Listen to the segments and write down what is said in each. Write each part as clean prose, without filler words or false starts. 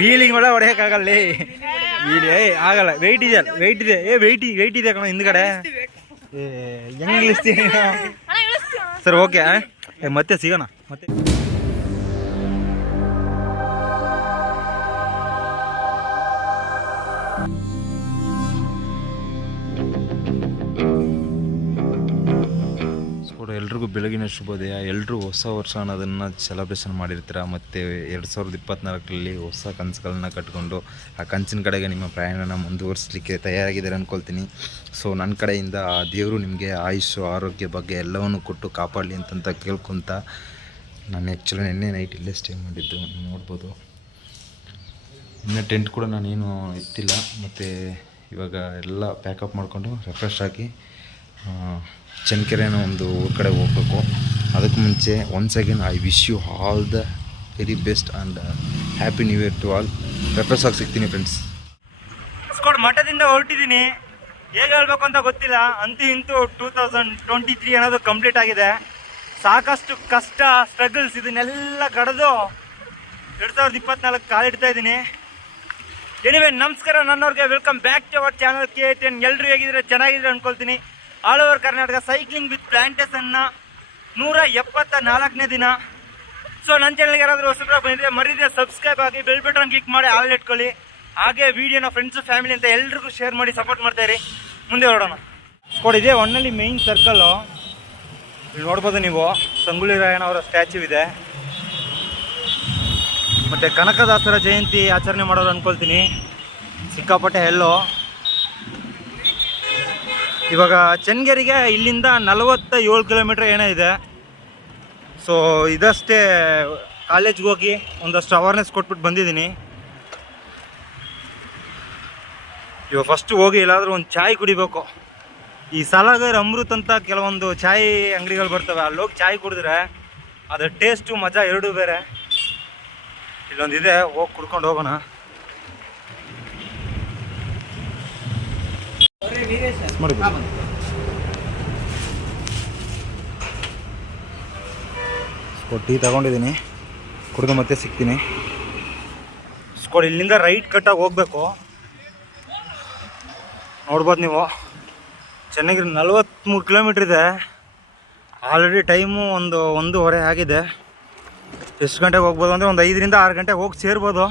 Wheeling ಒಳ ಹೊಡೆಯೋಕ್ಕಾಗಲ್ಲ ವೀಲಿ ಆಗಲ್ಲ. Weight ಇದೆ ವೆಯ್ಟ್ ಇದೆ ಕಣ ಹಿಂದ್ಗಡೆ. ಹೆಂಗೆ ಇಳಿಸ್ತೀನಿ ಸರ್? ಓಕೆ, ಮತ್ತೆ ಸಿಗೋಣ ಮತ್ತೆ. ಎಲ್ರಿಗೂ ಬೆಳಗಿನ ಶುಭೋದಯ. ಎಲ್ಲರೂ ಹೊಸ ವರ್ಷ ಅನ್ನೋದನ್ನು ಸೆಲೆಬ್ರೇಷನ್ ಮಾಡಿರ್ತೀರ. ಮತ್ತು 2024ರಲ್ಲಿ ಹೊಸ ಕನಸುಗಳನ್ನ ಕಟ್ಕೊಂಡು ಆ ಕನಸಿನ ಕಡೆಗೆ ನಿಮ್ಮ ಪ್ರಯಾಣನ ಮುಂದುವರಿಸಲಿಕ್ಕೆ ತಯಾರಾಗಿದ್ದಾರೆ ಅಂದ್ಕೊಳ್ತೀನಿ. ಸೊ ನನ್ನ ಕಡೆಯಿಂದ ಆ ದೇವರು ನಿಮಗೆ ಆಯುಷು ಆರೋಗ್ಯ ಬಗ್ಗೆ ಎಲ್ಲವನ್ನೂ ಕೊಟ್ಟು ಕಾಪಾಡಲಿ ಅಂತಂತ ಕೇಳ್ಕೊತ, ನಾನು ಆ್ಯಕ್ಚುಲಿ ನಿನ್ನೆ ನೈಟ್ ಇಲ್ಲೇ ಸ್ಟೇ ಮಾಡಿದ್ದು ನೋಡ್ಬೋದು. ಇನ್ನು ಟೆಂಟ್ ಕೂಡ ನಾನೇನು ಎತ್ತಿಲ್ಲ. ಮತ್ತು ಇವಾಗ ಎಲ್ಲ ಪ್ಯಾಕಪ್ ಮಾಡಿಕೊಂಡು ರಿಫ್ರೆಶ್ ಆಗಿ ಚನ್ನಕೆರೆನ ಒಂದು ಊರ ಕಡೆ ಹೋಗಬೇಕು. ಅದಕ್ಕೆ ಮುಂಚೆ once again I wish you all the very best and happy new year to all. Refresh ಆಗಿ ಸಿಗ್ತೀನಿ ಫ್ರೆಂಡ್ಸ್. ಮಠದಿಂದ ಹೊರಟಿದ್ದೀನಿ. ಹೇಗೆ ಹೇಳ್ಬೇಕು ಅಂತ ಗೊತ್ತಿಲ್ಲ. ಅಂತೂ ಇಂತೂ 2023 ಅನ್ನೋದು ಕಂಪ್ಲೀಟ್ ಆಗಿದೆ. ಸಾಕಷ್ಟು ಕಷ್ಟ ಸ್ಟ್ರಗಲ್ಸ್ ಇದನ್ನೆಲ್ಲ ಕಳೆದು 2024 ಕಾಲಿಡ್ತಾ ಇದ್ದೀನಿ. ಎನಿವೆ ನಮಸ್ಕಾರ ನನ್ನವ್ರಿಗೆ, welcome back to our channel KTN. ಎಲ್ಲರೂ ಹೇಗಿದ್ರೆ ಚೆನ್ನಾಗಿದ್ರೆ ಅಂದ್ಕೊಳ್ತೀನಿ. All over Karnataka cycling with ಪ್ಲಾಂಟೇಷನ್ನ 174ನೇ ದಿನ. ಸೊ ನನ್ನ ಚಾನಲ್ಗೆ ಯಾರಾದರೂ ಹೊಸಬ್ರಾಗಿ ಬಂದಿದ್ರೆ ಮರಿದೇ ಸಬ್ಸ್ಕ್ರೈಬ್ ಆಗಿ ಬೆಲ್ ಬಟನ್ ಕ್ಲಿಕ್ ಮಾಡಿ ಆಲ್ ಇಟ್ಕೊಳ್ಳಿ. ಹಾಗೆ ವೀಡಿಯೋನ ಫ್ರೆಂಡ್ಸು ಫ್ಯಾಮಿಲಿ ಅಂತ ಎಲ್ರಿಗೂ ಶೇರ್ ಮಾಡಿ ಸಪೋರ್ಟ್ ಮಾಡ್ತಾಯಿರಿ. ಮುಂದೆ ಹೊರಡೋಣ. ಇದೆ ಒನ್ನಲ್ಲಿ ಮೇಯ್ನ್ ಸರ್ಕಲ್ಲು. ಇಲ್ಲಿ ನೋಡ್ಬೋದು ನೀವು, ಸಂಗೊಳ್ಳಿ ರಾಯಣ್ಣವರ ಸ್ಟ್ಯಾಚ್ಯೂ ಇದೆ. ಮತ್ತು ಕನಕದಾಸರ ಜಯಂತಿ ಆಚರಣೆ ಮಾಡೋರು ಅಂದ್ಕೊಳ್ತೀನಿ. ಸಿಕ್ಕಾಪಟ್ಟೆ ಎಲ್ಲೋ. ಇವಾಗ ಚನ್ನಗಿರಿಗೆ ಇಲ್ಲಿಂದ 47 ಕಿಲೋಮೀಟ್ರ್ ಏನೋ ಇದೆ. ಸೊ ಇದಷ್ಟೇ ಕಾಲೇಜ್ಗೆ ಹೋಗಿ ಒಂದಷ್ಟು ಅವೇರ್ನೆಸ್ ಕೊಟ್ಬಿಟ್ಟು ಬಂದಿದ್ದೀನಿ. ಇವಾಗ ಫಸ್ಟು ಹೋಗಿ ಎಲ್ಲಾದರೂ ಒಂದು ಚಾಯ್ ಕುಡಿಬೇಕು. ಈ ಸಾಲಾಗರ್ ಅಮೃತ್ ಅಂತ ಕೆಲವೊಂದು ಚಾಯ್ ಅಂಗಡಿಗಳು ಬರ್ತವೆ. ಅಲ್ಲೋಗಿ ಚಾಯ್ ಕುಡಿದ್ರೆ ಅದರ ಟೇಸ್ಟು ಮಜಾ ಎರಡೂ ಬೇರೆ. ಇಲ್ಲೊಂದಿದೆ, ಹೋಗಿ ಕುಡ್ಕೊಂಡು ಹೋಗೋಣ. ಟೀ ತಗೊಂಡಿದ್ದೀನಿ, ಕುಡಿದು ಮತ್ತೆ ಸಿಗ್ತೀನಿ. ಇಲ್ಲಿಂದ ರೈಟ್ ಕಟ್ಟಾಗಿ ಹೋಗ್ಬೇಕು. ನೋಡ್ಬೋದು ನೀವು, ಚೆನ್ನಾಗಿ 43 ಕಿಲೋಮೀಟ್ರ್ ಇದೆ. ಆಲ್ರೆಡಿ ಟೈಮು 1:30 ಆಗಿದೆ. ಎಷ್ಟು ಗಂಟೆಗೆ ಹೋಗ್ಬೋದು ಅಂದರೆ ಒಂದು 5 ರಿಂದ 6 ಗಂಟೆಗೆ ಹೋಗಿ ಸೇರ್ಬೋದು.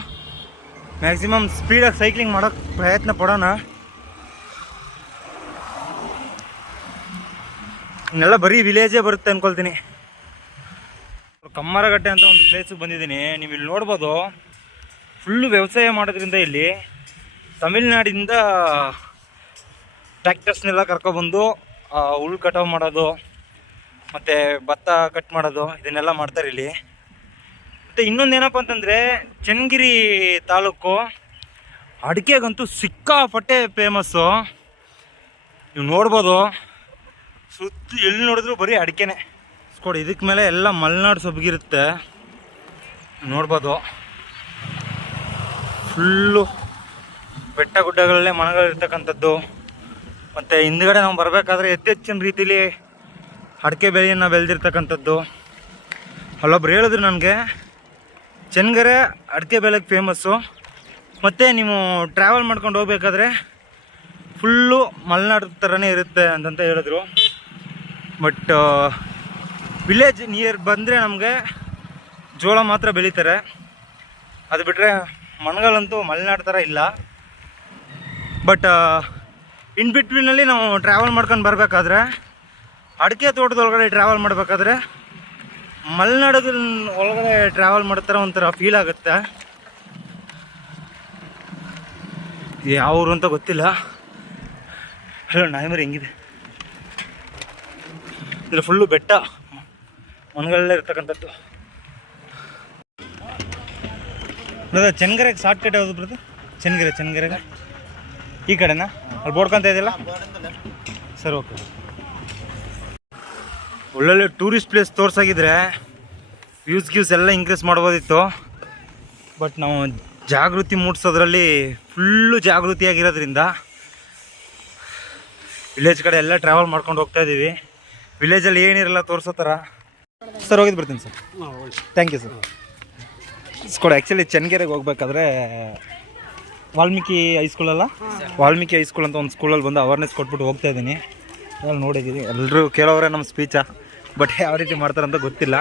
ಮ್ಯಾಕ್ಸಿಮಮ್ ಸ್ಪೀಡಾಗಿ ಸೈಕ್ಲಿಂಗ್ ಮಾಡೋಕ್ಕೆ ಪ್ರಯತ್ನ ಪಡೋಣ. ಇನ್ನೆಲ್ಲ ಬರೀ ವಿಲೇಜೇ ಬರುತ್ತೆ ಅಂದ್ಕೊಳ್ತೀನಿ. ಕಮ್ಮರಗಟ್ಟೆ ಅಂತ ಒಂದು ಪ್ಲೇಸಿಗೆ ಬಂದಿದ್ದೀನಿ. ನೀವು ಇಲ್ಲಿ ನೋಡ್ಬೋದು, ಫುಲ್ಲು ವ್ಯವಸಾಯ ಮಾಡೋದ್ರಿಂದ ಇಲ್ಲಿ ತಮಿಳ್ನಾಡಿಂದ ಟ್ರ್ಯಾಕ್ಟರ್ಸ್ನೆಲ್ಲ ಕರ್ಕೊಬಂದು ಹುಲ್ಲು ಕಟಾವು ಮಾಡೋದು ಮತ್ತು ಭತ್ತ ಕಟ್ ಮಾಡೋದು ಇದನ್ನೆಲ್ಲ ಮಾಡ್ತಾರೆ ಇಲ್ಲಿ. ಮತ್ತು ಇನ್ನೊಂದೇನಪ್ಪ ಅಂತಂದರೆ, ಚನ್ನಗಿರಿ ತಾಲೂಕು ಅಡಿಕೆಗಂತೂ ಸಿಕ್ಕಾಪಟ್ಟೆ ಫೇಮಸ್ಸು. ನೀವು ನೋಡ್ಬೋದು, ಸುತ್ತ ಎಲ್ಲಿ ನೋಡಿದ್ರು ಬರೀ ಅಡಿಕೆನೆ. ಇದಕ್ಕೆ ಮೇಲೆ ಎಲ್ಲ ಮಲೆನಾಡು ಸೊಬಗಿರುತ್ತೆ. ನೋಡ್ಬೋದು, ಫುಲ್ಲು ಬೆಟ್ಟ ಗುಡ್ಡಗಳಲ್ಲೇ ಮನೆಗಳಿರ್ತಕ್ಕಂಥದ್ದು. ಮತ್ತು ಹಿಂದ್ಗಡೆ ನಾವು ಬರಬೇಕಾದ್ರೆ ಹೆಚ್ಚಿನ ರೀತಿಲಿ ಅಡಿಕೆ ಬೆಳೆಯನ್ನು ಬೆಳೆದಿರ್ತಕ್ಕಂಥದ್ದು. ಅಲ್ಲೊಬ್ರು ಹೇಳಿದ್ರು ನನಗೆ, ಚನ್ನಗಿರಿ ಅಡಿಕೆ ಬೆಳೆಗೆ ಫೇಮಸ್ಸು. ಮತ್ತು ನೀವು ಟ್ರಾವೆಲ್ ಮಾಡ್ಕೊಂಡು ಹೋಗ್ಬೇಕಾದ್ರೆ ಫುಲ್ಲು ಮಲೆನಾಡು ಥರನೇ ಇರುತ್ತೆ ಅಂತಂತ ಹೇಳಿದ್ರು. ಬಟ್ ವಿಲೇಜ್ ನಿಯರ್ ಬಂದರೆ ನಮಗೆ ಜೋಳ ಮಾತ್ರ ಬೆಳೀತಾರೆ. ಅದು ಬಿಟ್ಟರೆ ಮನೆಗಳಂತೂ ಮಲೆನಾಡು ಥರ ಇಲ್ಲ. ಬಟ್ ಇನ್ ಬಿಟ್ವೀನಲ್ಲಿ ನಾವು ಟ್ರಾವೆಲ್ ಮಾಡ್ಕೊಂಡು ಬರಬೇಕಾದ್ರೆ, ಅಡಿಕೆ ತೋಟದೊಳಗಡೆ ಟ್ರಾವೆಲ್ ಮಾಡಬೇಕಾದ್ರೆ ಮಲೆನಾಡು ಒಳಗಡೆ ಟ್ರಾವೆಲ್ ಮಾಡ್ತಾರೆ, ಒಂಥರ ಫೀಲ್ ಆಗುತ್ತೆ. ಯಾವ ಊರು ಅಂತ ಗೊತ್ತಿಲ್ಲ. ಹಲೋ ನಾಯಿಮರಿ ಹೆಂಗಿದೆ ಇಲ್ಲಿ, ಫುಲ್ಲು ಬೆಟ್ಟ ಮನೆಗಳಲ್ಲೇ ಇರ್ತಕ್ಕಂಥದ್ದು. ಚನ್ನಗಿರಿಗೆ ಶಾರ್ಟ್ ಕಟ್ ಯಾವುದು ಬರುತ್ತೆ? ಚನ್ನಗಿರಿಗೆ ಈ ಕಡೆನಾ? ಅಲ್ಲಿ ಬೋಡ್ಕೊಂತ ಇದೆಯಲ್ಲ ಸರ್. ಓಕೆ, ಒಳ್ಳೊಳ್ಳೆ ಟೂರಿಸ್ಟ್ ಪ್ಲೇಸ್ ತೋರ್ಸಾಗಿದ್ರೆ ವ್ಯೂಸ್ ಎಲ್ಲ ಇನ್ಕ್ರೀಸ್ ಮಾಡ್ಬೋದಿತ್ತು. ಬಟ್ ನಾವು ಜಾಗೃತಿ ಮೂಡಿಸೋದ್ರಲ್ಲಿ ಫುಲ್ಲು ಜಾಗೃತಿಯಾಗಿರೋದ್ರಿಂದ ವಿಲೇಜ್ ಕಡೆ ಎಲ್ಲ ಟ್ರಾವೆಲ್ ಮಾಡ್ಕೊಂಡು ಹೋಗ್ತಾ ಇದ್ದೀವಿ. ವಿಲೇಜಲ್ಲಿ ಏನಿರಲ್ಲ ತೋರಿಸೋ ಥರ. ಸರ್ ಹೋಗಿದ್ದು ಬರ್ತೀನಿ ಸರ್. Thank you sir. ಸ್ಕೋಡ್ ಆ್ಯಕ್ಚುಲಿ ಚನ್ನಕೆರೆಗೆ ಹೋಗ್ಬೇಕಾದ್ರೆ ವಾಲ್ಮೀಕಿ ಹೈಸ್ಕೂಲ್ ಅಲ್ಲ, ವಾಲ್ಮೀಕಿ ಹೈಸ್ಕೂಲ್ ಅಂತ ಒಂದು ಸ್ಕೂಲಲ್ಲಿ ಬಂದು ಅವೇರ್ನೆಸ್ ಕೊಟ್ಬಿಟ್ಟು ಹೋಗ್ತಾ ಇದ್ದೀನಿ. ಅಲ್ಲಿ ನೋಡಿದ್ದೀನಿ ಎಲ್ಲರೂ ಕೇಳೋರೆ ನಮ್ಮ ಸ್ಪೀಚಾ, ಬಟ್ ಯಾವ ರೀತಿ ಮಾಡ್ತಾರಂತ ಗೊತ್ತಿಲ್ಲ.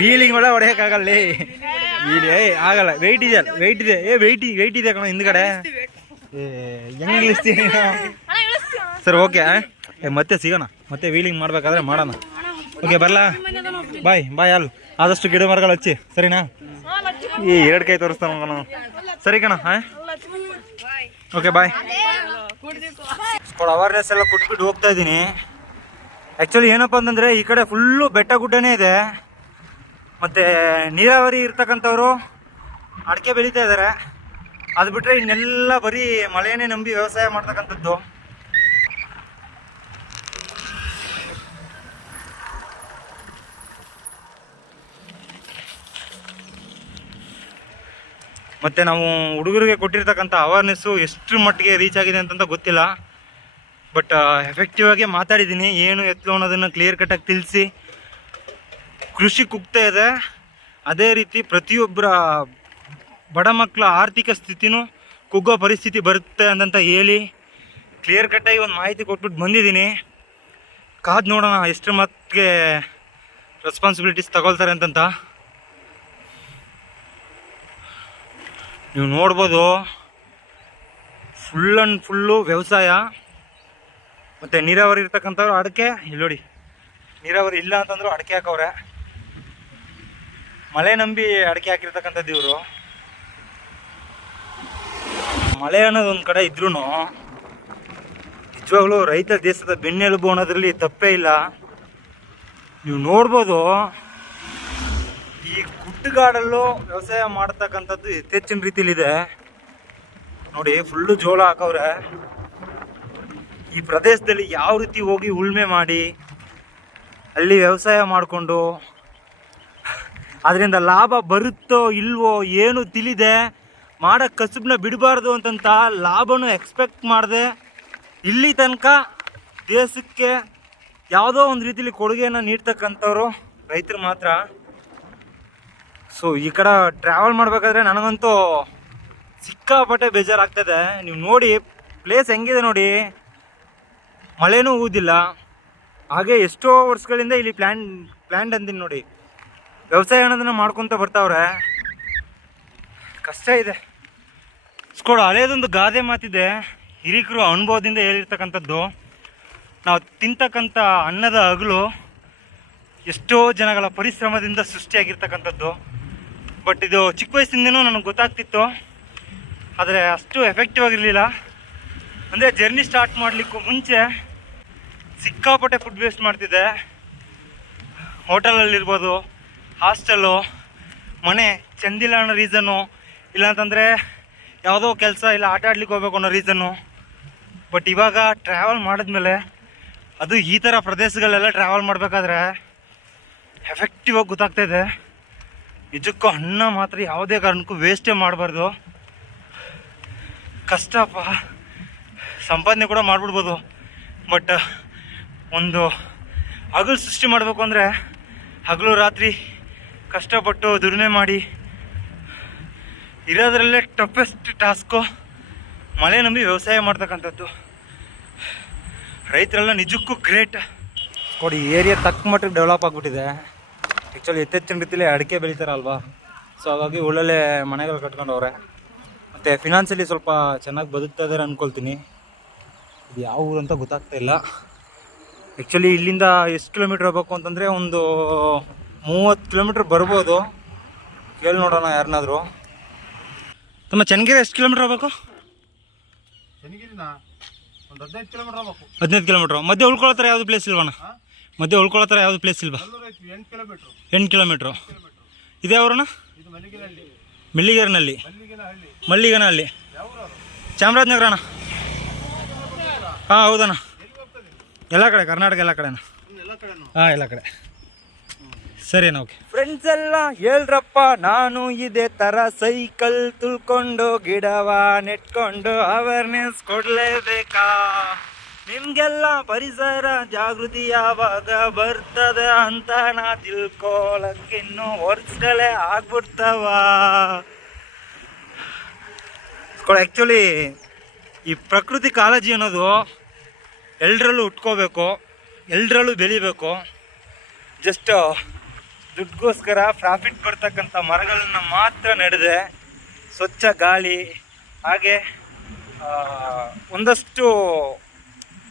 ವೀಲಿಂಗ್ ಒಳ್ಳೆ ಹೊಡೆಯೋಕ್ಕಾಗಲ್ಲ, ವೀಲಿ ಆಗಲ್ಲ, ವೆಯ್ಟ್ ಇದೆ, ವೆಯ್ಟ್ ಇದೆ, ವೆಯ್ಟ್ ಇದೆ ಕಣ ಹಿಂದ್ಗಡೆ. ಹೆಂಗೆ ಇಳಿಸ್ತೀನಿ ಸರ್? ಓಕೆ, ಮತ್ತೆ ಸಿಗೋಣ, ಮತ್ತೆ ವೀಲಿಂಗ್ ಮಾಡ್ಬೇಕಾದ್ರೆ ಮಾಡೋಣ. ಓಕೆ ಬರಲಾ, ಬಾಯ್ ಬಾಯ್. ಅಲ್ಲಿ ಆದಷ್ಟು ಗಿಡ ಮರಗಳು ಹಚ್ಚಿ, ಸರಿನಾ? ಈ 2 ಕೈ ತೋರಿಸ್ತಾನ ಕಣ, ಸರಿ ಕಣ. ಹಾಂ ಓಕೆ ಬಾಯ್. ಅವೇರ್ನೆಸ್ ಎಲ್ಲ ಕೊಟ್ಬಿಟ್ಟು ಹೋಗ್ತಾ ಇದ್ದೀನಿ. ಆ್ಯಕ್ಚುಲಿ ಏನಪ್ಪ ಅಂತಂದರೆ ಈ ಕಡೆ ಫುಲ್ಲು ಬೆಟ್ಟ ಗುಡ್ಡನೇ ಇದೆ, ಮತ್ತು ನೀರಾವರಿ ಇರ್ತಕ್ಕಂಥವ್ರು ಅಡಿಕೆ ಬೆಳೀತಾ ಇದ್ದಾರೆ. ಅದು ಬಿಟ್ಟರೆ ಇನ್ನೆಲ್ಲ ಬರೀ ಮಳೆಯೇ ನಂಬಿ ವ್ಯವಸಾಯ ಮಾಡ್ತಕ್ಕಂಥದ್ದು. ಮತ್ತು ನಾವು ಹುಡುಗರಿಗೆ ಕೊಟ್ಟಿರ್ತಕ್ಕಂಥ ಅವೇರ್ನೆಸ್ಸು ಎಷ್ಟು ಮಟ್ಟಿಗೆ ರೀಚ್ ಆಗಿದೆ ಅಂತಂತ ಗೊತ್ತಿಲ್ಲ, ಬಟ್ ಎಫೆಕ್ಟಿವ್ ಆಗಿ ಮಾತಾಡಿದ್ದೀನಿ. ಏನು ಎತ್ತಲು ಅನ್ನೋದನ್ನು ಕ್ಲಿಯರ್ ಕಟ್ಟಾಗಿ ತಿಳಿಸಿ, ಕೃಷಿ ಕುಗ್ತಾ ಇದೆ, ಅದೇ ರೀತಿ ಪ್ರತಿಯೊಬ್ಬರ ಬಡ ಮಕ್ಕಳ ಆರ್ಥಿಕ ಸ್ಥಿತಿನೂ ಕುಗ್ಗೋ ಪರಿಸ್ಥಿತಿ ಬರುತ್ತೆ ಅಂತಂತ ಹೇಳಿ ಕ್ಲಿಯರ್ ಕಟ್ಟಾಗಿ ಒಂದು ಮಾಹಿತಿ ಕೊಟ್ಬಿಟ್ಟು ಬಂದಿದ್ದೀನಿ. ಕಾದು ನೋಡೋಣ ಎಷ್ಟು ಮಟ್ಟಿಗೆ ರೆಸ್ಪಾನ್ಸಿಬಿಲಿಟೀಸ್ ತಗೊಳ್ತಾರೆ ಅಂತಂತ. ನೀವು ನೋಡ್ಬೋದು ಫುಲ್ ಆ್ಯಂಡ್ ಫುಲ್ಲು ವ್ಯವಸಾಯ, ಮತ್ತು ನೀರಾವರಿ ಇರ್ತಕ್ಕಂಥವ್ರು ಅಡಿಕೆ. ಇಲ್ಲಿ ನೋಡಿ, ನೀರಾವರಿ ಇಲ್ಲ ಅಂತಂದ್ರು ಅಡಿಕೆ ಹಾಕವ್ರೆ. ಮಳೆ ನಂಬಿ ಅಡಿಕೆ ಹಾಕಿರ್ತಕ್ಕಂಥದ್ದು ಇವರು. ಮಳೆ ಅನ್ನೋದು ಒಂದು ಕಡೆ ಇದ್ರೂ ನಿಜವಾಗ್ಲೂ ರೈತ ದೇಶದ ಬೆನ್ನೆಲುಬು ಅನ್ನೋದ್ರಲ್ಲಿ ತಪ್ಪೇ ಇಲ್ಲ. ನೀವು ನೋಡ್ಬೋದು ಈ ಗುಡ್ಡಗಾಡಲ್ಲೂ ವ್ಯವಸಾಯ ಮಾಡ್ತಕ್ಕಂಥದ್ದು ಯಥೇಚ್ಛಿನ ರೀತಿಲಿದೆ. ನೋಡಿ ಫುಲ್ಲು ಜೋಳ ಹಾಕವ್ರೆ. ಈ ಪ್ರದೇಶದಲ್ಲಿ ಯಾವ ರೀತಿ ಹೋಗಿ ಉಳುಮೆ ಮಾಡಿ ಅಲ್ಲಿ ವ್ಯವಸಾಯ ಮಾಡಿಕೊಂಡು ಅದರಿಂದ ಲಾಭ ಬರುತ್ತೋ ಇಲ್ವೋ ಏನು ತಿಳಿದೆ ಮಾಡೋ ಕಸುಬನ್ನ ಬಿಡಬಾರ್ದು ಅಂತಂತ ಲಾಭನೂ ಎಕ್ಸ್ಪೆಕ್ಟ್ ಮಾಡಿದೆ ಇಲ್ಲಿ ತನಕ ದೇಶಕ್ಕೆ ಯಾವುದೋ ಒಂದು ರೀತಿಲಿ ಕೊಡುಗೆಯನ್ನು ನೀಡ್ತಕ್ಕಂಥವ್ರು ರೈತರು ಮಾತ್ರ. ಸೊ ಈ ಕಡೆ ಟ್ರಾವೆಲ್ ಮಾಡಬೇಕಾದ್ರೆ ನನಗಂತೂ ಸಿಕ್ಕಾಪಟ್ಟೆ ಬೇಜಾರಾಗ್ತದೆ. ನೀವು ನೋಡಿ ಪ್ಲೇಸ್ ಹೆಂಗಿದೆ ನೋಡಿ, ಮಳೆನೂ ಊದಿಲ್ಲ. ಹಾಗೆ ಎಷ್ಟೋ ವರ್ಷಗಳಿಂದ ಇಲ್ಲಿ ಪ್ಲ್ಯಾಂಡ್ ಅಂತೀನಿ ನೋಡಿ, ವ್ಯವಸಾಯ ಅನ್ನೋದನ್ನು ಮಾಡ್ಕೊತ ಬರ್ತಾವ್ರೆ. ಕಷ್ಟ ಇದೆ. ಸ್ಕೋಡ್ ಹಳೇದೊಂದು ಗಾದೆ ಮಾತಿದೆ, ಹಿರಿಕರು ಅನುಭವದಿಂದ ಹೇಳಿರ್ತಕ್ಕಂಥದ್ದು. ನಾವು ತಿಂತಕ್ಕಂಥ ಅನ್ನದ ಹಗಲು ಎಷ್ಟೋ ಜನಗಳ ಪರಿಶ್ರಮದಿಂದ ಸೃಷ್ಟಿಯಾಗಿರ್ತಕ್ಕಂಥದ್ದು. ಬಟ್ ಇದು ಚಿಕ್ಕ ವಯಸ್ಸಿಂದನೂ ನನಗೆ ಗೊತ್ತಾಗ್ತಿತ್ತು, ಆದರೆ ಅಷ್ಟು ಎಫೆಕ್ಟಿವ್ ಆಗಿರಲಿಲ್ಲ. ಅಂದರೆ ಜರ್ನಿ ಸ್ಟಾರ್ಟ್ ಮಾಡಲಿಕ್ಕೂ ಮುಂಚೆ ಸಿಕ್ಕಾಪಟ್ಟೆ ಫುಡ್ ವೇಸ್ಟ್ ಮಾಡ್ತಿದ್ದೆ. ಹೋಟೆಲಲ್ಲಿರ್ಬೋದು, ಹಾಸ್ಟೆಲ್ಲು, ಮನೆ ಚೆಂದಿಲ್ಲ ಅನ್ನೋ ರೀಸನ್ನು, ಇಲ್ಲಾಂತಂದರೆ ಯಾವುದೋ ಕೆಲಸ ಇಲ್ಲ ಆಟ ಆಡ್ಲಿಕ್ಕೆ ಹೋಗ್ಬೇಕು ಅನ್ನೋ ರೀಸನ್ನು. ಬಟ್ ಇವಾಗ ಟ್ರಾವೆಲ್ ಮಾಡಿದ್ಮೇಲೆ ಅದು ಈ ಥರ ಪ್ರದೇಶಗಳೆಲ್ಲ ಟ್ರಾವೆಲ್ ಮಾಡಬೇಕಾದ್ರೆ ಎಫೆಕ್ಟಿವ್ ಆಗಿ ಗೊತ್ತಾಗ್ತಾಯಿದೆ. ನಿಜಕ್ಕೂ ಅನ್ನ ಮಾತ್ರ ಯಾವುದೇ ಕಾರಣಕ್ಕೂ ವೇಸ್ಟೇ ಮಾಡಬಾರ್ದು. ಕಷ್ಟಪ್ಪ, ಸಂಪಾದನೆ ಕೂಡ ಮಾಡಿಬಿಡ್ಬೋದು, ಬಟ್ ಒಂದು ಹಗಲು ಸೃಷ್ಟಿ ಮಾಡಬೇಕು ಅಂದರೆ ಹಗಲು ರಾತ್ರಿ ಕಷ್ಟಪಟ್ಟು ದುಡಿಮೆ ಮಾಡಿ ಇರೋದ್ರಲ್ಲೇ ಟಫೆಸ್ಟ್ ಟಾಸ್ಕು ಮಳೆ ನಂಬಿ ವ್ಯವಸಾಯ ಮಾಡ್ತಕ್ಕಂಥದ್ದು. ರೈತರೆಲ್ಲ ನಿಜಕ್ಕೂ ಗ್ರೇಟ್. ನೋಡಿ ಏರಿಯಾ ತಕ್ಕ ಮಟ್ಟಿಗೆ ಡೆವಲಪ್ ಆಗಿಬಿಟ್ಟಿದೆ. ಆ್ಯಕ್ಚುಲಿ ಯಥೇಚ್ಛಿನ ರೀತಿಯಲ್ಲಿ ಅಡಿಕೆ ಬೆಳೀತಾರಲ್ವಾ, ಸೊ ಹಾಗಾಗಿ ಒಳ್ಳೊಳ್ಳೆ ಮನೆಗಳು ಕಟ್ಕೊಂಡವ್ರೆ. ಮತ್ತು ಫಿನಾನ್ಷಿಯಲಿ ಸ್ವಲ್ಪ ಚೆನ್ನಾಗಿ ಬದುಕ್ತಾ ಇದ್ದಾರೆ ಅಂದ್ಕೊಳ್ತೀನಿ. ಇದು ಯಾವ ಊರು ಅಂತ ಗೊತ್ತಾಗ್ತಾ ಇಲ್ಲ. ಆ್ಯಕ್ಚುಲಿ ಇಲ್ಲಿಂದ ಎಷ್ಟು ಕಿಲೋಮೀಟ್ರ್ ಹೋಗ್ಬೇಕು ಅಂತಂದರೆ ಒಂದು 30 ಕಿಲೋಮೀಟ್ರ್ ಬರ್ಬೋದು. ಕೇಳಿ ನೋಡೋಣ ಯಾರನ್ನಾದರೂ. ತಮ್ಮ ಚನ್ನಗಿರಿ ಎಷ್ಟು ಕಿಲೋಮೀಟ್ರ್ ಹೋಗ್ಬೇಕು? ಚನ್ನಗಿರಿನ ಒಂದು 15 ಕಿಲೋಮೀಟ್ರ್ ಹೋಗ್ಬೇಕು. 15 ಕಿಲೋಮೀಟ್ರ್. ಮಧ್ಯೆ ಉಳ್ಕೊಳ್ಳೋ ಥರ ಯಾವುದು ಪ್ಲೇಸ್ ಇಲ್ವಣ್ಣ? ಮಧ್ಯೆ ಉಳ್ಕೊಳ್ಳೋ ಥರ ಯಾವುದು ಪ್ಲೇಸ್ ಇಲ್ವಾ? 8 ಕಿಲೋಮೀಟ್ರು. ಇದೇ ಅವ್ರಣ್ಣ? ಮಿಲ್ಲಿಗೇರಿನಲ್ಲಿ, ಮಲ್ಲಿಗನಹಳ್ಳಿ, ಚಾಮರಾಜನಗರ ಅಣ್ಣ. ಹಾಂ ಹೌದಣ್ಣ, ಎಲ್ಲ ಕಡೆ ಕರ್ನಾಟಕ ಎಲ್ಲ ಕಡೆನಾ? ಹಾಂ ಎಲ್ಲ ಕಡೆ. ಸರಿ ಅಣ್ಣ, ಓಕೆ. ಫ್ರೆಂಡ್ಸ್ ಎಲ್ಲ ಹೇಳ್ರಪ್ಪ, ನಾನು ಇದೇ ಥರ ಸೈಕಲ್ ತುಳ್ಕೊಂಡು ಗಿಡವ ನೆಟ್ಕೊಂಡು ಅವೇರ್ನೆಸ್ ಕೊಡಲೇಬೇಕಾ? ನಿಮ್ಗೆಲ್ಲ ಪರಿಸರ ಜಾಗೃತಿ ಯಾವಾಗ ಬರ್ತದೆ ಅಂತ ನಾ ತಿಳ್ಕೊಳಕ್ಕಿನ್ನು ವರ್ಷಗಳೇ ಆಗ್ಬಿಡ್ತಾವ. ಆ್ಯಕ್ಚುಲಿ ಈ ಪ್ರಕೃತಿ ಕಾಳಜಿ ಅನ್ನೋದು ಎಲ್ಲರಲ್ಲೂ ಉಟ್ಕೋಬೇಕು, ಎಲ್ಲರಲ್ಲೂ ಬೆಳಿಬೇಕು. ಜಸ್ಟ್ ದುಡ್ಡುಗೋಸ್ಕರ ಪ್ರಾಫಿಟ್ ಬರ್ತಕ್ಕಂಥ ಮರಗಳನ್ನು ಮಾತ್ರ ನೆಡದೆ ಸ್ವಚ್ಛ ಗಾಳಿ ಹಾಗೆ ಒಂದಷ್ಟು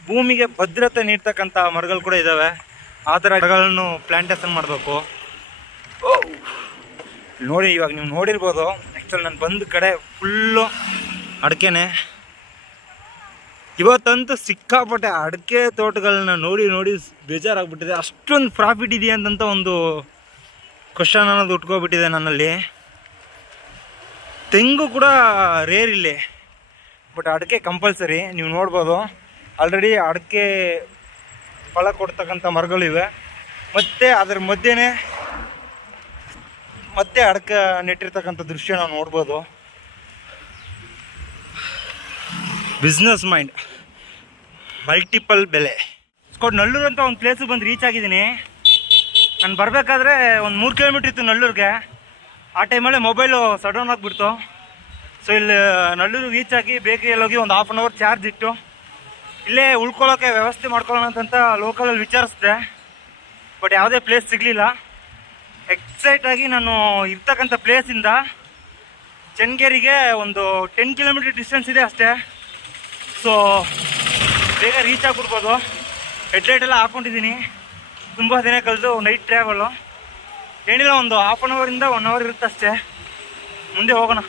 ಭೂಮಿಗೆ ಭದ್ರತೆ ನೀಡ್ತಕ್ಕಂಥ ಮರಗಳು ಕೂಡ ಇದ್ದಾವೆ. ಆ ಥರ ಗಿಡಗಳನ್ನು ಪ್ಲ್ಯಾಂಟೇಷನ್ ಮಾಡಬೇಕು. ನೋಡಿ, ಇವಾಗ ನೀವು ನೋಡಿರ್ಬೋದು, ಆ್ಯಕ್ಚುಲಿ ನಾನು ಬಂದ ಕಡೆ ಫುಲ್ಲು ಅಡಿಕೆನೆ. ಇವತ್ತಂತೂ ಸಿಕ್ಕಾಪಟ್ಟೆ ಅಡಿಕೆ ತೋಟಗಳನ್ನ ನೋಡಿ ನೋಡಿ ಬೇಜಾರಾಗ್ಬಿಟ್ಟಿದೆ. ಅಷ್ಟೊಂದು ಪ್ರಾಫಿಟ್ ಇದೆಯಾ ಅಂತಂತ ಒಂದು ಕ್ವಶನ್ ಅನ್ನೋದು ಉಟ್ಕೊಬಿಟ್ಟಿದೆ ನನ್ನಲ್ಲಿ. ತೆಂಗು ಕೂಡ ರೇರ್ ಇಲ್ಲಿ, ಬಟ್ ಅಡಿಕೆ ಕಂಪಲ್ಸರಿ. ನೀವು ನೋಡ್ಬೋದು, ಆಲ್ರೆಡಿ ಅಡಿಕೆ ಫಲ ಕೊಡ್ತಕ್ಕಂಥ ಮರಗಳಿವೆ. ಮತ್ತು ಅದರ ಮಧ್ಯೆನೇ ಮತ್ತೆ ಅಡಿಕೆ ನೆಟ್ಟಿರ್ತಕ್ಕಂಥ ದೃಶ್ಯ ನಾವು ನೋಡ್ಬೋದು. ಬಿಸ್ನೆಸ್ ಮೈಂಡ್, ಮಲ್ಟಿಪಲ್ ಬೆಲೆ. ನಲ್ಲೂರು ಅಂತ ಒಂದು ಪ್ಲೇಸಿಗೆ ಬಂದು ರೀಚ್ ಆಗಿದ್ದೀನಿ. ನಾನು ಬರಬೇಕಾದ್ರೆ ಒಂದು 3 ಕಿಲೋಮೀಟ್ರ್ ಇತ್ತು ನಲ್ಲೂರಿಗೆ. ಆ ಟೈಮಲ್ಲೇ ಮೊಬೈಲು ಸಡನ್ ಆಗಿಬಿಡ್ತು. ಸೊ ಇಲ್ಲಿ ನಲ್ಲೂರಿಗೆ ರೀಚ್ ಆಗಿ ಬೇಕರಿಯಲ್ಲಿ ಹೋಗಿ ಒಂದು 1/2 ಅವರ್ ಚಾರ್ಜ್ ಇಟ್ಟು ಇಲ್ಲೇ ಉಳ್ಕೊಳ್ಳೋಕ್ಕೆ ವ್ಯವಸ್ಥೆ ಮಾಡ್ಕೊಳ್ಳೋಣ ಅಂತ ಲೋಕಲಲ್ಲಿ ವಿಚಾರಿಸಿದೆ. ಬಟ್ ಯಾವುದೇ ಪ್ಲೇಸ್ ಸಿಗಲಿಲ್ಲ. ಎಕ್ಸೈಟಾಗಿ ನಾನು ಇರ್ತಕ್ಕಂಥ ಪ್ಲೇಸಿಂದ ಚೆನ್ನಗೇರಿಗೆ ಒಂದು 10 ಕಿಲೋಮೀಟ್ರ್ ಡಿಸ್ಟೆನ್ಸ್ ಇದೆ ಅಷ್ಟೇ. ಸೊ ಬೇಗ ರೀಚ್ ಆಗಿಬಿಡ್ಬೋದು. ಹೆಡ್ಲೈಟ್ ಎಲ್ಲ ಹಾಕ್ಕೊಂಡಿದ್ದೀನಿ. ತುಂಬ ದಿನ ಕಳೆದು ನೈಟ್ ಟ್ರಾವೆಲು. ಏನಿಲ್ಲ, ಒಂದು 1/2 ಅವರಿಂದ 1 ಅವರ್ ಇರುತ್ತೆ ಅಷ್ಟೇ. ಮುಂದೆ ಹೋಗೋಣ.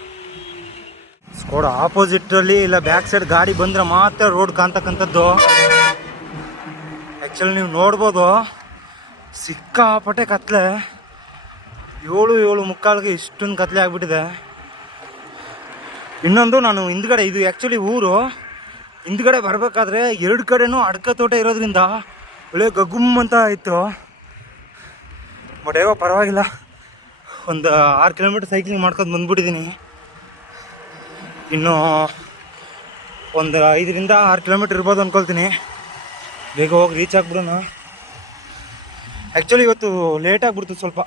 ಸ್ಕೋಡ ಆಪೋಸಿಟಲ್ಲಿ ಇಲ್ಲ ಬ್ಯಾಕ್ ಸೈಡ್ ಗಾಡಿ ಬಂದರೆ ಮಾತ್ರ ರೋಡ್ ಕಾಣ್ತಕ್ಕಂಥದ್ದು. ಆ್ಯಕ್ಚುಲಿ ನೀವು ನೋಡ್ಬೋದು, ಸಿಕ್ಕಾಪಟ್ಟೆ ಕತ್ಲೆ. 7:45ಗೆ ಇಷ್ಟೊಂದು ಕತ್ಲೆ ಆಗಿಬಿಟ್ಟಿದೆ. ಇನ್ನೊಂದು, ನಾನು ಹಿಂದ್ಗಡೆ, ಇದು ಆ್ಯಕ್ಚುಲಿ ಊರು, ಹಿಂದ್ಗಡೆ ಬರಬೇಕಾದ್ರೆ 2 ಕಡೆನೂ ಅಡಿಕೆ ತೋಟ ಇರೋದ್ರಿಂದ ಒಳ್ಳೆ ಗಗುಮ್ ಅಂತ ಆಯಿತು. ಬಟ್ ಏನೋ ಪರವಾಗಿಲ್ಲ, ಒಂದು 6 ಕಿಲೋಮೀಟ್ರ್ ಸೈಕ್ಲಿಂಗ್ ಮಾಡ್ಕೊಂಡು ಬಂದ್ಬಿಟ್ಟಿದ್ದೀನಿ. ಇನ್ನು ಒಂದು 5ರಿಂದ 6 ಕಿಲೋಮೀಟ್ರ್ ಇರ್ಬೋದು ಅಂದ್ಕೊಳ್ತೀನಿ. ಬೇಗ ಹೋಗಿ ರೀಚ್ ಆಗಿಬಿಡೋಣ. ಆ್ಯಕ್ಚುಲಿ ಇವತ್ತು ಲೇಟ್ ಆಗಿಬಿಡ್ತು ಸ್ವಲ್ಪ.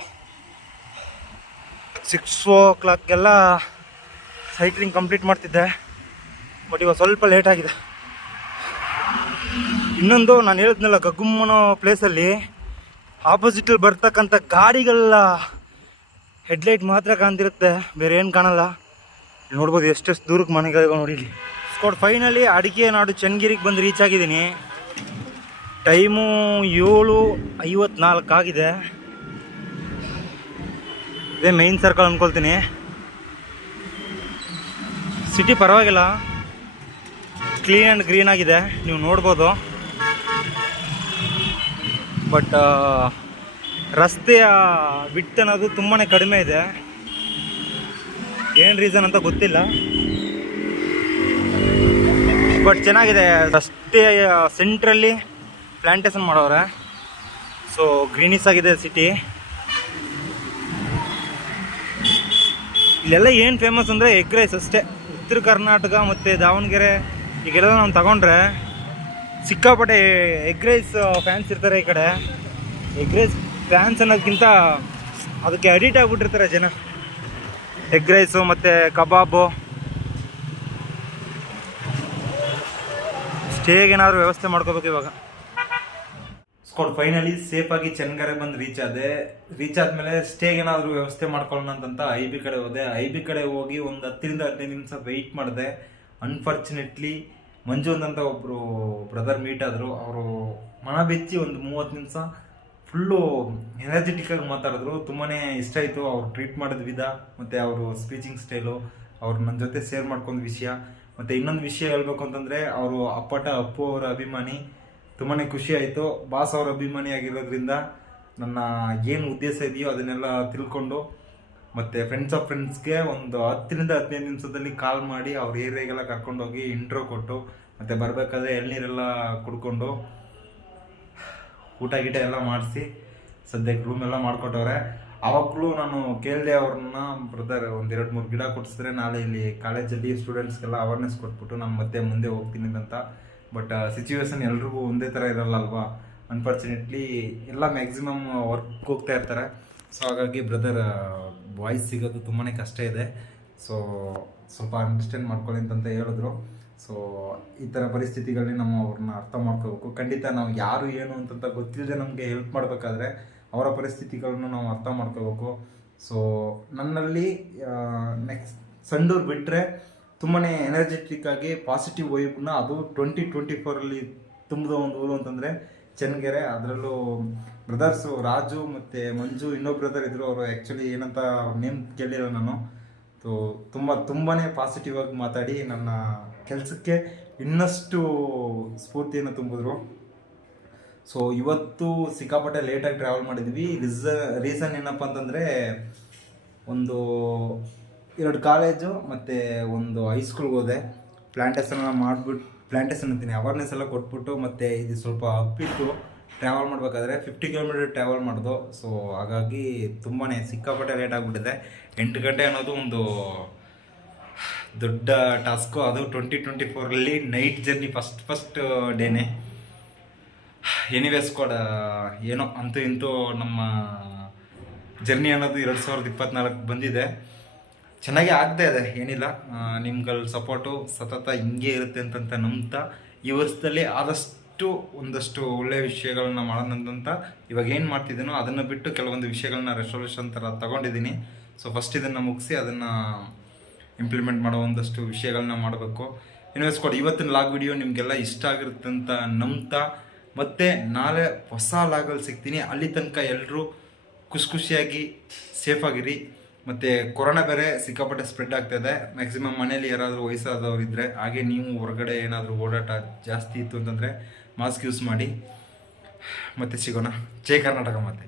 6 o'clock ಸೈಕ್ಲಿಂಗ್ ಕಂಪ್ಲೀಟ್ ಮಾಡ್ತಿದ್ದೆ. ಬಟ್ ಇವಾಗ ಸ್ವಲ್ಪ ಲೇಟ್ ಆಗಿದೆ. ಇನ್ನೊಂದು, ನಾನು ಹೇಳಿದ್ನಲ್ಲ, ಗಗುಮ್ಮನೋ ಪ್ಲೇಸಲ್ಲಿ ಆಪೋಸಿಟಲ್ಲಿ ಬರ್ತಕ್ಕಂಥ ಗಾಡಿಗಳ ಹೆಡ್ಲೈಟ್ ಮಾತ್ರ ಕಾಣ್ತಿರುತ್ತೆ, ಬೇರೆ ಏನು ಕಾಣಲ್ಲ. ನೋಡ್ಬೋದು ಎಷ್ಟೆಷ್ಟು ದೂರಕ್ಕೆ ಮನೆಗಳಿಗೆ ನೋಡಿ. ಸ್ಕೋಡ್ ಫೈನಲಿ ಅಡಿಕೆ ನಾಡು ಚೆನ್ನಗಿರಿಗೆ ಬಂದು ರೀಚ್ ಆಗಿದ್ದೀನಿ. ಟೈಮು 7:54 ಆಗಿದೆ. ಇದೇ ಮೈನ್ ಸರ್ಕಲ್ ಅಂದ್ಕೊಳ್ತೀನಿ. ಸಿಟಿ ಪರವಾಗಿಲ್ಲ, ಕ್ಲೀನ್ ಆ್ಯಂಡ್ ಗ್ರೀನ್ ಆಗಿದೆ, ನೀವು ನೋಡ್ಬೋದು. ಬಟ್ ರಸ್ತೆಯ ವಿಡ್ತ್ ಅನ್ನೋದು ತುಂಬಾ ಕಡಿಮೆ ಇದೆ. ಏನು ರೀಸನ್ ಅಂತ ಗೊತ್ತಿಲ್ಲ, ಬಟ್ ಚೆನ್ನಾಗಿದೆ. ರಸ್ತೆಯ ಸೆಂಟ್ರಲ್ಲಿ ಪ್ಲ್ಯಾಂಟೇಷನ್ ಮಾಡೋರೆ. ಸೊ ಗ್ರೀನಿಸ್ ಆಗಿದೆ ಸಿಟಿ. ಇಲ್ಲೆಲ್ಲ ಏನು ಫೇಮಸ್ ಅಂದರೆ ಎಗ್ ರೈಸ್ ಅಷ್ಟೇ. ಉತ್ತರ ಕರ್ನಾಟಕ ಮತ್ತು ದಾವಣಗೆರೆ ಈಗೆಲ್ಲ ನಾವು ತಗೊಂಡ್ರೆ ಸಿಕ್ಕಾಪಟ್ಟೆ ಎಗ್ ರೈಸ್ ಫ್ಯಾನ್ಸ್ ಇರ್ತಾರೆ ಈ ಕಡೆ. ಎಗ್ ರೈಸ್ ಫ್ಯಾನ್ಸ್ ಅನ್ನೋದಕ್ಕಿಂತ ಅದಕ್ಕೆ ಅಡಿಟ್ ಆಗಿಬಿಟ್ಟಿರ್ತಾರೆ ಜನ. ಎಗ್ ರೈಸು ಮತ್ತು ಕಬಾಬು. ಸ್ಟೇಗೆ ಏನಾದರೂ ವ್ಯವಸ್ಥೆ ಮಾಡ್ಕೋಬೇಕು ಇವಾಗ. ಸ್ಕೋಡ್ ಫೈನಲಿ ಸೇಫಾಗಿ ಚೆನ್ನಗರೆ ಬಂದು ರೀಚ್ ಆದಮೇಲೆ ಸ್ಟೇಗೆ ಏನಾದರೂ ವ್ಯವಸ್ಥೆ ಮಾಡ್ಕೊಳ್ಳೋಣ ಅಂತಂತ IB ಕಡೆ ಹೋದೆ. IB ಕಡೆ ಹೋಗಿ ಒಂದು 10ರಿಂದ 15 ನಿಮಿಷ ವೆಯ್ಟ್ ಮಾಡಿದೆ. ಅನ್ಫಾರ್ಚುನೇಟ್ಲಿ ಮಂಜು ಅಂತ ಒಬ್ಬರು ಬ್ರದರ್ ಮೀಟ್ ಆದರು. ಅವರು ಮನ ಬೆಚ್ಚಿ ಒಂದು 30 ನಿಮಿಷ ಫುಲ್ಲು ಎನರ್ಜೆಟಿಕ್ಕಾಗಿ ಮಾತಾಡಿದ್ರು. ತುಂಬಾ ಇಷ್ಟ ಆಯಿತು ಅವ್ರು ಟ್ರೀಟ್ ಮಾಡೋದು ವಿಧ ಮತ್ತು ಅವರು ಸ್ಪೀಚಿಂಗ್ ಸ್ಟೈಲು. ಅವ್ರು ನನ್ನ ಜೊತೆ ಶೇರ್ ಮಾಡ್ಕೊಂಡು ವಿಷಯ. ಮತ್ತು ಇನ್ನೊಂದು ವಿಷಯ ಹೇಳ್ಬೇಕು ಅಂತಂದರೆ, ಅವರು ಅಪ್ಪು ಅವರ ಅಭಿಮಾನಿ. ತುಂಬಾ ಖುಷಿ ಆಯಿತು. ಬಾಸ್ ಅವರ ಅಭಿಮಾನಿ ಆಗಿರೋದ್ರಿಂದ ನನ್ನ ಏನು ಉದ್ದೇಶ ಇದೆಯೋ ಅದನ್ನೆಲ್ಲ ತಿಳ್ಕೊಂಡು, ಮತ್ತು ಫ್ರೆಂಡ್ಸ್ ಆಫ್ ಫ್ರೆಂಡ್ಸ್ಗೆ ಒಂದು 10ರಿಂದ 15 ನಿಮಿಷದಲ್ಲಿ ಕಾಲ್ ಮಾಡಿ ಅವ್ರ ಏರಿಯಾಗೆಲ್ಲ ಕರ್ಕೊಂಡೋಗಿ ಇಂಟ್ರೋ ಕೊಟ್ಟು, ಮತ್ತು ಬರಬೇಕಾದ್ರೆ ಎಳ್ನೀರೆಲ್ಲ ಕುಡ್ಕೊಂಡು ಊಟ ಗೀಟ ಎಲ್ಲ ಮಾಡಿಸಿ ಸದ್ಯಕ್ಕೆ ರೂಮ್ ಎಲ್ಲ ಮಾಡಿಕೊಟ್ಟವ್ರೆ. ಆವಾಗಲೂ ನಾನು ಕೇಳಿದೆ ಅವ್ರನ್ನ, ಬ್ರದರ್ ಒಂದು 2-3 ಗಿಡ ಕೊಡಿಸಿದ್ರೆ ನಾಳೆ ಇಲ್ಲಿ ಕಾಲೇಜಲ್ಲಿ ಸ್ಟೂಡೆಂಟ್ಸ್ಗೆಲ್ಲ ಅವೇರ್ನೆಸ್ ಕೊಟ್ಬಿಟ್ಟು ನಾನು ಮತ್ತೆ ಮುಂದೆ ಹೋಗ್ತೀನಿ ಅಂತ. ಬಟ್ ಸಿಚುವೇಶನ್ ಎಲ್ರಿಗೂ ಒಂದೇ ಥರ ಇರಲ್ಲ ಅಲ್ವಾ. ಅನ್ಫಾರ್ಚುನೇಟ್ಲಿ ಎಲ್ಲ ಮ್ಯಾಕ್ಸಿಮಮ್ ವರ್ಕ್ ಹೋಗ್ತಾ ಇರ್ತಾರೆ. ಸೊ ಹಾಗಾಗಿ ಬ್ರದರ್ ವಾಯ್ಸ್ ಸಿಗೋದು ತುಂಬಾ ಕಷ್ಟ ಇದೆ. ಸೊ ಸ್ವಲ್ಪ ಅಂಡರ್ಸ್ಟ್ಯಾಂಡ್ ಮಾಡ್ಕೊಳ್ಳಿ ಅಂತಂತ ಹೇಳಿದ್ರು. ಸೊ ಈ ಥರ ಪರಿಸ್ಥಿತಿಗಳಲ್ಲಿ ನಾವು ಅವ್ರನ್ನ ಅರ್ಥ ಮಾಡ್ಕೋಬೇಕು. ಖಂಡಿತ ನಾವು ಯಾರು ಏನು ಅಂತಂತ ಗೊತ್ತಿಲ್ಲದೆ ನಮಗೆ ಹೆಲ್ಪ್ ಮಾಡಬೇಕಾದ್ರೆ ಅವರ ಪರಿಸ್ಥಿತಿಗಳನ್ನು ನಾವು ಅರ್ಥ ಮಾಡ್ಕೋಬೇಕು. ಸೊ ನನ್ನಲ್ಲಿ ನೆಕ್ಸ್ಟ್ ಸಂಡೂರು ಬಿಟ್ಟರೆ ತುಂಬಾ ಎನರ್ಜೆಟಿಕ್ ಆಗಿ ಪಾಸಿಟಿವ್ ವೈಬ್ನ ಅದು 2024 ತುಂಬಿದ ಒಂದು ಊರು ಅಂತಂದರೆ ಚನ್ನಗೆರೆ. ಅದರಲ್ಲೂ ಬ್ರದರ್ಸು ರಾಜು ಮತ್ತು ಮಂಜು ಇನ್ನೊಬ್ಬ ಬ್ರದರ್ ಇದ್ದರು. ಅವರು ಆ್ಯಕ್ಚುಲಿ ಏನಂತ ನೇಮ್ ಕೇಳಿಲ್ಲ ನಾನು. ತುಂಬಾ ಪಾಸಿಟಿವ್ ಆಗಿ ಮಾತಾಡಿ ನನ್ನ ಕೆಲಸಕ್ಕೆ ಇನ್ನಷ್ಟು ಸ್ಫೂರ್ತಿಯನ್ನು ತುಂಬಿದ್ರು. ಸೊ ಇವತ್ತು ಸಿಕ್ಕಾಪಟ್ಟೆ ಲೇಟಾಗಿ ಟ್ರಾವೆಲ್ ಮಾಡಿದ್ವಿ. ರೀಸನ್ ಏನಪ್ಪ ಅಂತಂದರೆ ಒಂದು 2 ಕಾಲೇಜು ಮತ್ತು ಒಂದು ಹೈಸ್ಕೂಲ್ಗೆ ಹೋದೆ. ಪ್ಲ್ಯಾಂಟೇಷನ್ ಅಂತೀನಿ, ಅವೇರ್ನೆಸ್ ಎಲ್ಲ ಕೊಟ್ಬಿಟ್ಟು ಮತ್ತು ಇದು ಸ್ವಲ್ಪ ಅಪ್ಪಿಟ್ಟು ಟ್ರಾವೆಲ್ ಮಾಡಬೇಕಾದ್ರೆ 50 ಕಿಲೋಮೀಟರ್ ಟ್ರಾವೆಲ್ ಮಾಡೋದು. ಸೊ ಹಾಗಾಗಿ ತುಂಬಾ ಸಿಕ್ಕಾಪಟ್ಟೆ ಲೇಟ್ ಆಗಿಬಿಟ್ಟಿದೆ. 8 ಗಂಟೆ ಅನ್ನೋದು ಒಂದು ದೊಡ್ಡ ಟಾಸ್ಕು. ಅದು 2024 ನೈಟ್ ಜರ್ನಿ ಫಸ್ಟ್ ಡೇನೇ. ಎನಿವೇ ಸ್ಕ್ವಾಡ್ ಏನೋ ಅಂತೂ ಇಂತೂ ನಮ್ಮ ಜರ್ನಿ ಅನ್ನೋದು 2024 ಬಂದಿದೆ. ಚೆನ್ನಾಗಿ ಆಗ್ತಾ ಇದೆ, ಏನಿಲ್ಲ. ನಿಮ್ಗಳ ಸಪೋರ್ಟು ಸತತ ಹಿಂಗೆ ಇರುತ್ತೆ ಅಂತಂತ ನಂಬ್ತಾ ಈ ವರ್ಷದಲ್ಲಿ ಆದಷ್ಟು ಒಂದಷ್ಟು ಒಳ್ಳೆಯ ವಿಷಯಗಳನ್ನ ಮಾಡೋಣಂತ ಇವಾಗ ಏನು ಮಾಡ್ತಿದ್ದೀನೋ ಅದನ್ನು ಬಿಟ್ಟು ಕೆಲವೊಂದು ವಿಷಯಗಳನ್ನ ರೆಸೊಲ್ಯೂಷನ್ ಥರ ತಗೊಂಡಿದ್ದೀನಿ. ಸೊ ಫಸ್ಟ್ ಇದನ್ನು ಮುಗಿಸಿ ಅದನ್ನು ಇಂಪ್ಲಿಮೆಂಟ್ ಮಾಡೋ ಒಂದಷ್ಟು ವಿಷಯಗಳನ್ನ ಮಾಡಬೇಕು. ಇನ್ವೆಸ್ಟ್ಕೊಡಿ ಇವತ್ತಿನ ಲಾಗ್ ವಿಡಿಯೋ ನಿಮಗೆಲ್ಲ ಇಷ್ಟ ಆಗಿರುತ್ತೆ ಅಂತ ನಂಬ್ತಾ ಮತ್ತು ನಾಳೆ ಹೊಸ ಲಾಗಲ್ಲಿ ಸಿಗ್ತೀನಿ. ಅಲ್ಲಿ ತನಕ ಎಲ್ಲರೂ ಖುಷಿಯಾಗಿ ಸೇಫಾಗಿರಿ. ಮತ್ತು ಕೊರೋನಾ ಬೇರೆ ಸಿಕ್ಕಾಪಟ್ಟೆ ಸ್ಪ್ರೆಡ್ ಆಗ್ತಾಯಿದೆ. ಮ್ಯಾಕ್ಸಿಮಮ್ ಮನೇಲಿ ಯಾರಾದರೂ ವಯಸ್ಸಾದವ್ರು ಇದ್ದರೆ, ಹಾಗೆ ನೀವು ಹೊರಗಡೆ ಏನಾದರೂ ಓಡಾಟ ಜಾಸ್ತಿ ಇತ್ತು ಅಂತಂದರೆ ಮಾಸ್ಕ್ ಯೂಸ್ ಮಾಡಿ. ಮತ್ತೆ ಸಿಗೋಣ. ಜೈ ಕರ್ನಾಟಕ. ಮತ್ತೆ